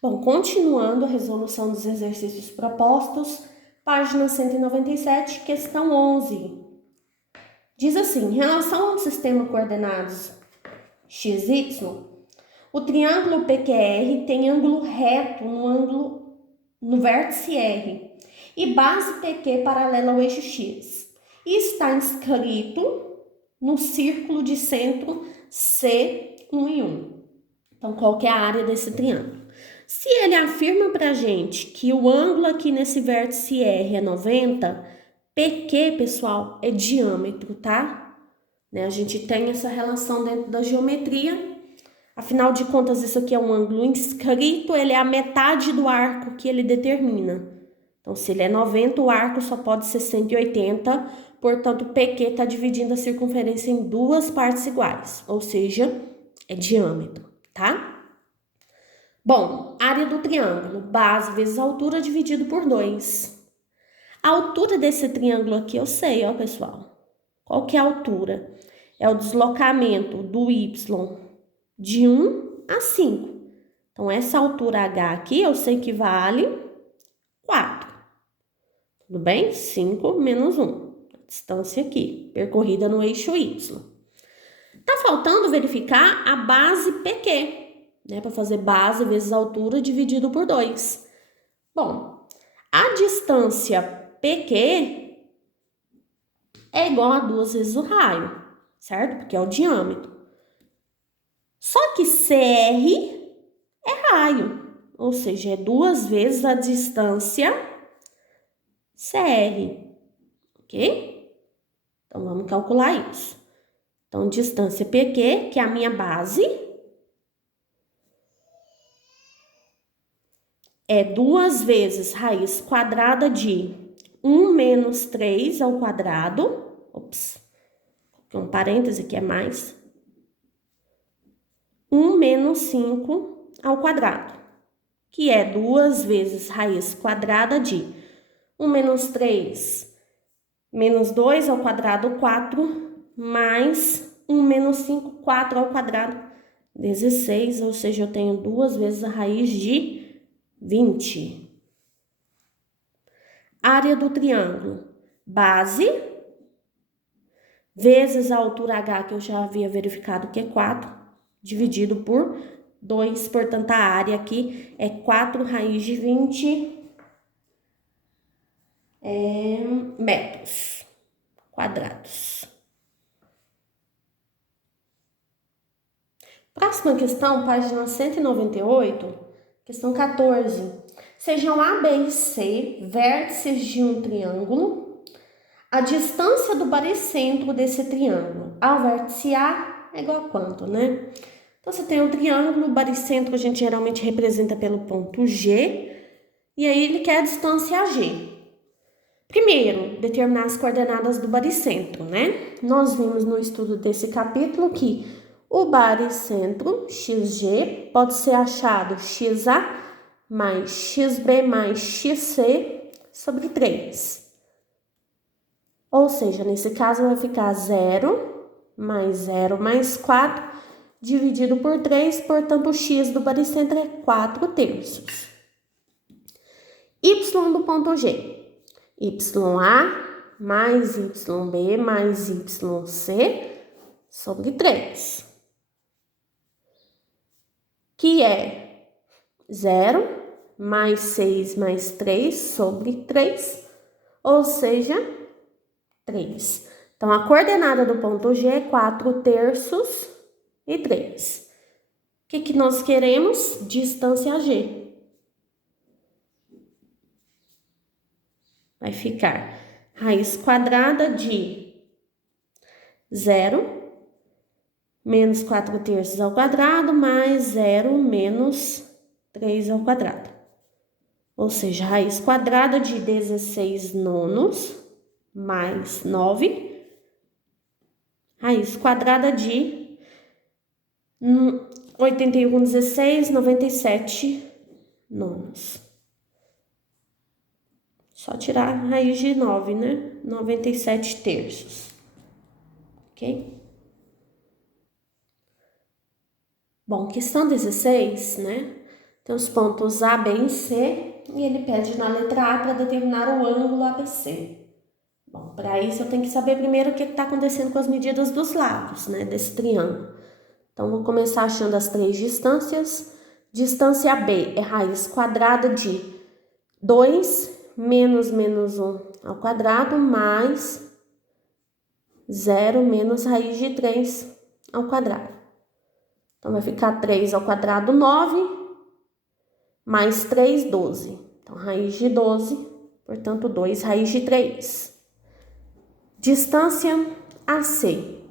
Bom, continuando a resolução dos exercícios propostos, página 197, questão 11. Diz assim, em relação ao sistema coordenados XY, o triângulo PQR tem ângulo reto no vértice R e base PQ paralela ao eixo X. E está inscrito no círculo de centro C1 e 1. Então, qual que é a área desse triângulo? Se ele afirma pra gente que o ângulo aqui nesse vértice R é 90, PQ, pessoal, é diâmetro, tá? A gente tem essa relação dentro da geometria. Afinal de contas, isso aqui é um ângulo inscrito, ele é a metade do arco que ele determina. Então, se ele é 90, o arco só pode ser 180, portanto, PQ está dividindo a circunferência em duas partes iguais, ou seja, é diâmetro, tá? Bom, área do triângulo, base vezes altura dividido por 2. A altura desse triângulo aqui eu sei, ó, pessoal. Qual que é a altura? É o deslocamento do y de 1 a 5. Então, essa altura H aqui eu sei que vale 4. Tudo bem? 5 menos 1. A distância aqui, percorrida no eixo Y. Tá faltando verificar a base PQ. Para fazer base vezes altura dividido por 2. Bom, a distância PQ é igual a 2 vezes o raio, certo? Porque é o diâmetro. Só que CR é raio, ou seja, é 2 vezes a distância CR, ok? Então, vamos calcular isso. Então, distância PQ, que é a minha base, é 2 vezes raiz quadrada de 1 menos 3 ao quadrado. Ops, coloquei um parêntese que é mais. 1 menos 5 ao quadrado, que é 2 vezes raiz quadrada de 1 menos 3 menos 2 ao quadrado, 4, mais 1 menos 5, 4 ao quadrado, 16, ou seja, eu tenho 2 vezes a raiz de 20. Área do triângulo, base, vezes a altura H, que eu já havia verificado que é 4, dividido por 2, portanto, a área aqui é 4 raiz de 20 metros quadrados. Próxima questão, página 198, questão 14. Sejam A, B e C vértices de um triângulo. A distância do baricentro desse triângulo ao vértice A é igual a quanto, né? Então, você tem um triângulo, o baricentro a gente geralmente representa pelo ponto G, e aí ele quer a distância G. Primeiro, determinar as coordenadas do baricentro, né? Nós vimos no estudo desse capítulo que o baricentro, XG, pode ser achado XA mais XB mais XC sobre 3. Ou seja, nesse caso vai ficar 0 mais 4 dividido por 3, portanto o x do baricentro é 4 terços. Y do ponto G. YA mais YB mais YC sobre 3. Que é 0 mais 6 mais 3 sobre 3, ou seja, 3. Então, a coordenada do ponto G é 4 terços e 3. O que nós queremos? Distância G. Vai ficar raiz quadrada de 0 menos 4 terços ao quadrado mais 0 menos 3 ao quadrado. Ou seja, raiz quadrada de 16 nonos mais 9. Raiz quadrada de 81, 16, 97 nonos. Só tirar a raiz de 9, né? 97 terços. Ok? Bom, questão 16, né? Tem os pontos A, B e C, e ele pede na letra A para determinar o ângulo ABC. Bom, para isso eu tenho que saber primeiro o que está acontecendo com as medidas dos lados, né, desse triângulo. Então, vou começar achando as 3 distâncias. Distância B é raiz quadrada de 2 menos 1 ao quadrado mais 0 menos raiz de 3 ao quadrado. Então, vai ficar 3 ao quadrado, 9, mais 3, 12. Então, raiz de 12, portanto, 2 raiz de 3. Distância AC,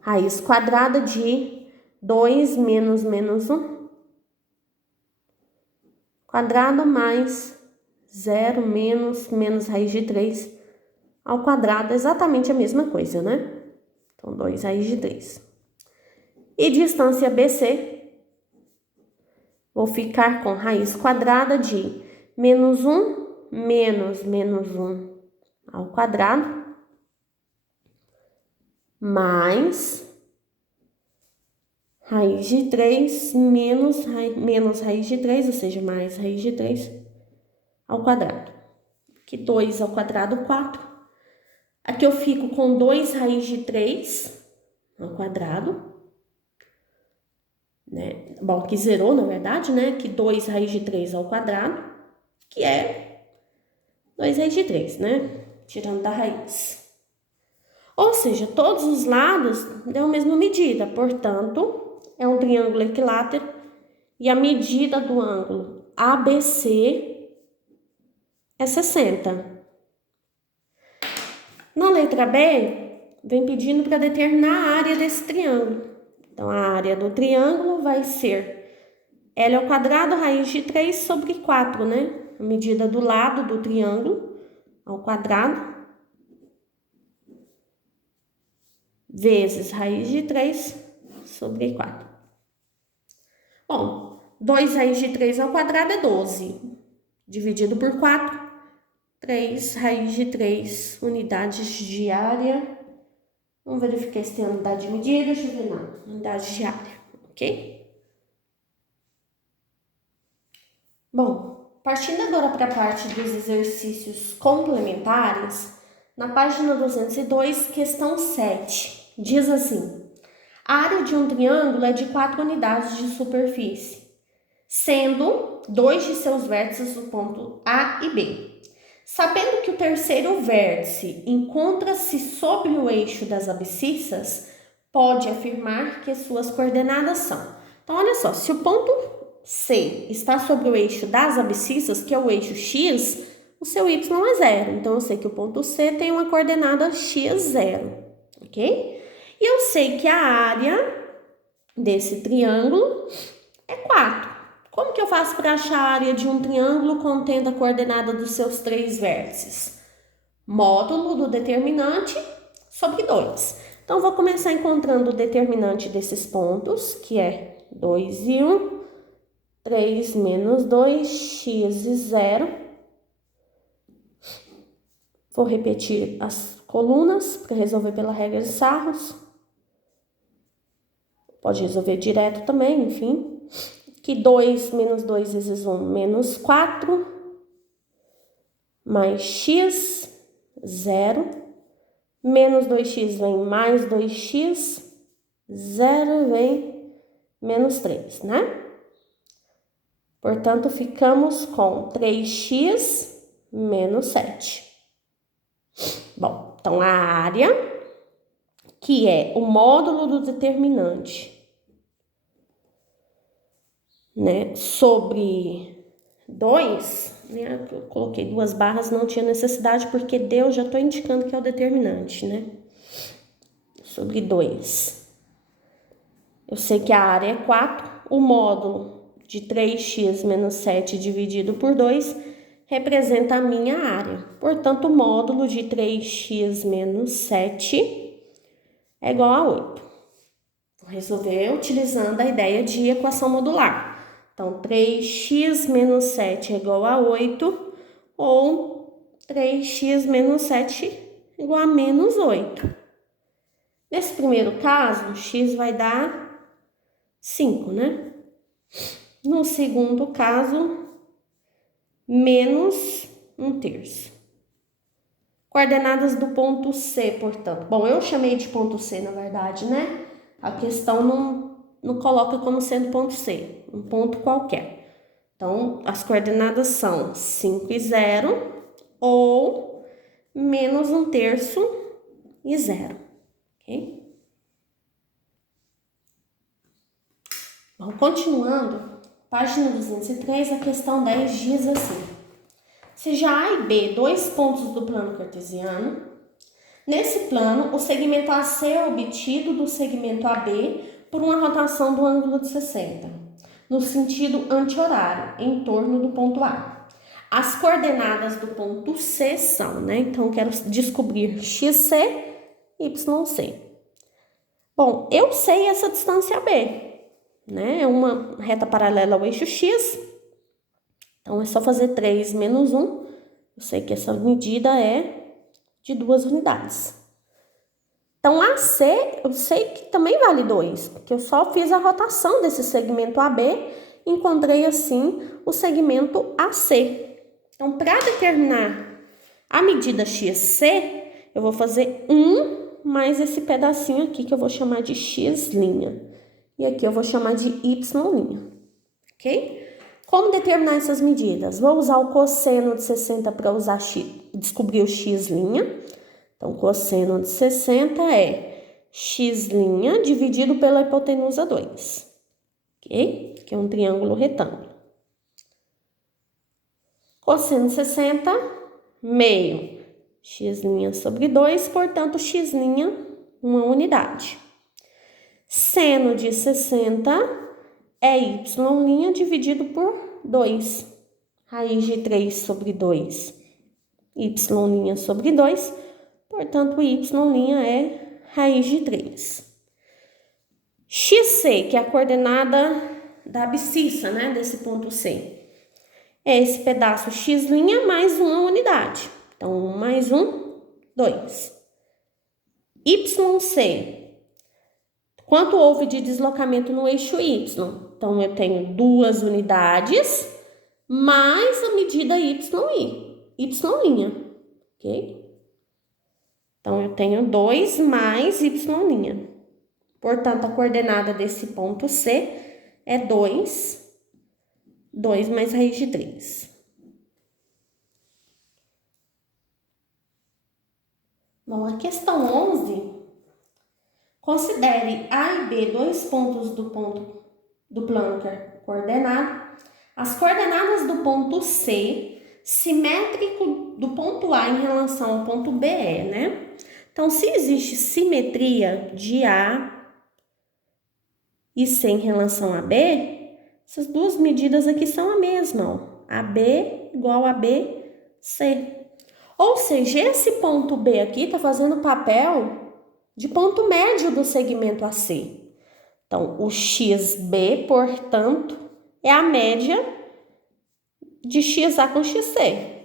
raiz quadrada de 2 menos 1, quadrado mais 0 menos raiz de 3 ao quadrado, exatamente a mesma coisa, né? Então, 2 raiz de 3. E distância BC, vou ficar com raiz quadrada de menos 1 menos 1 ao quadrado, mais raiz de 3 menos raiz de 3, ou seja, mais raiz de 3 ao quadrado. Aqui 2 ao quadrado, 4. Aqui eu fico com 2 raiz de 3 ao quadrado. Né? Bom, aqui zerou, na verdade, né? Aqui 2 raiz de 3 ao quadrado, que é 2 raiz de 3, né? Tirando da raiz. Ou seja, todos os lados dão a mesma medida, portanto, é um triângulo equilátero e a medida do ângulo ABC é 60. Na letra B, vem pedindo para determinar a área desse triângulo. Então, a área do triângulo vai ser L ao quadrado raiz de 3 sobre 4, né? A medida do lado do triângulo ao quadrado vezes raiz de 3 sobre 4. Bom, 2 raiz de 3 ao quadrado é 12. Dividido por 4, 3 raiz de 3 unidades de área. Vamos verificar se tem unidade de medida. Deixa eu ver, não. Unidade de área, ok? Bom, partindo agora para a parte dos exercícios complementares, na página 202, questão 7, diz assim: a área de um triângulo é de 4 unidades de superfície, sendo 2 de seus vértices o ponto A e B. Sabendo que o terceiro vértice encontra-se sobre o eixo das abscissas, pode afirmar que suas coordenadas são. Então, olha só, se o ponto C está sobre o eixo das abscissas, que é o eixo X, o seu Y é 0. Então, eu sei que o ponto C tem uma coordenada x 0, ok? E eu sei que a área desse triângulo é 4. Como que eu faço para achar a área de um triângulo contendo a coordenada dos seus 3 vértices? Módulo do determinante sobre 2. Então, vou começar encontrando o determinante desses pontos, que é 2 e 1, 3 menos 2, x e 0. Vou repetir as colunas para resolver pela regra de Sarros. Pode resolver direto também, enfim. Que 2 menos 2 vezes 1, menos 4, mais x, 0, menos 2x vem mais 2x, 0 vem menos 3, né? Portanto, ficamos com 3x menos 7. Bom, então a área, que é o módulo do determinante, né, sobre 2, né, eu coloquei 2 barras, não tinha necessidade, porque Deus já estou indicando que é o determinante, né, sobre 2. Eu sei que a área é 4, o módulo de 3x menos 7 dividido por 2 representa a minha área. Portanto, o módulo de 3x menos 7 é igual a 8. Vou resolver utilizando a ideia de equação modular. Então, 3x menos 7 é igual a 8, ou 3x menos 7 é igual a menos 8. Nesse primeiro caso, x vai dar 5, né? No segundo caso, menos 1/3. Coordenadas do ponto C, portanto. Bom, eu chamei de ponto C, na verdade, né? A questão não coloca como sendo ponto C, um ponto qualquer. Então, as coordenadas são 5 e 0 ou menos 1/3 e 0, ok? Bom, continuando, página 203, a questão 10 diz assim: seja A e B dois pontos do plano cartesiano. Nesse plano, o segmento AC é obtido do segmento AB por uma rotação do ângulo de 60, no sentido anti-horário, em torno do ponto A. As coordenadas do ponto C são, né? Então, eu quero descobrir XC, YC. Bom, eu sei essa distância B, né? É uma reta paralela ao eixo X. Então, é só fazer 3 menos 1. Eu sei que essa medida é de 2 unidades. Então, AC, eu sei que também vale 2, porque eu só fiz a rotação desse segmento AB e encontrei, assim, o segmento AC. Então, para determinar a medida XC, eu vou fazer 1 mais esse pedacinho aqui que eu vou chamar de X'. E aqui eu vou chamar de Y', ok? Como determinar essas medidas? Vou usar o cosseno de 60 para descobrir o X'. Então, cosseno de 60 é X' dividido pela hipotenusa 2, ok? Que é um triângulo retângulo. Cosseno de 60, meio, X' sobre 2, portanto, X', uma unidade. Seno de 60 é Y' dividido por 2, raiz de 3 sobre 2, Y' sobre 2, portanto, Y' é raiz de 3. XC, que é a coordenada da abscissa, né, desse ponto C, é esse pedaço X' mais uma unidade. Então, 1 mais 1, 2. YC, quanto houve de deslocamento no eixo Y? Então, eu tenho 2 unidades mais a medida Y', ok? Então, eu tenho 2 mais Y'. Portanto, a coordenada desse ponto C é 2 mais raiz de 3. Bom, a questão 11, considere A e B dois pontos do plano coordenado. As coordenadas do ponto C, simétrico do ponto A em relação ao ponto B, né? Então, se existe simetria de A e C em relação a B, essas duas medidas aqui são a mesma, ó. AB igual a BC. Ou seja, esse ponto B aqui está fazendo papel de ponto médio do segmento AC. Então, o XB, portanto, é a média de XA com XC.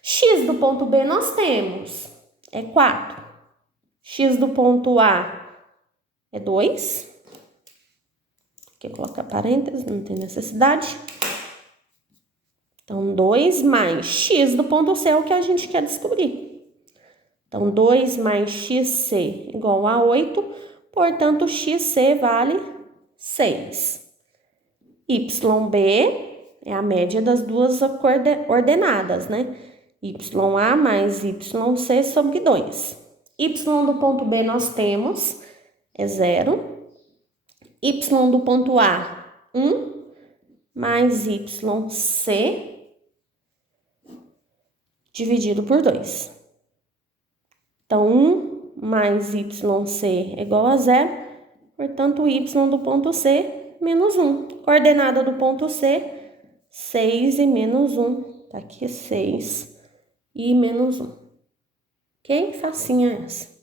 X do ponto B nós temos, é 4. X do ponto A é 2. Aqui eu coloco parênteses, não tem necessidade. Então, 2 mais X do ponto C é o que a gente quer descobrir. Então, 2 mais XC igual a 8, portanto, XC vale 6. YB é a média das duas ordenadas, né? YA mais YC sobre 2. Y do ponto B nós temos é 0. Y do ponto A, 1, mais YC dividido por 2. Então, 1 mais YC é igual a 0, portanto, Y do ponto C, menos 1. Coordenada do ponto C, 6 e menos 1. Tá aqui 6 e menos 1. Ok? Facinha essa.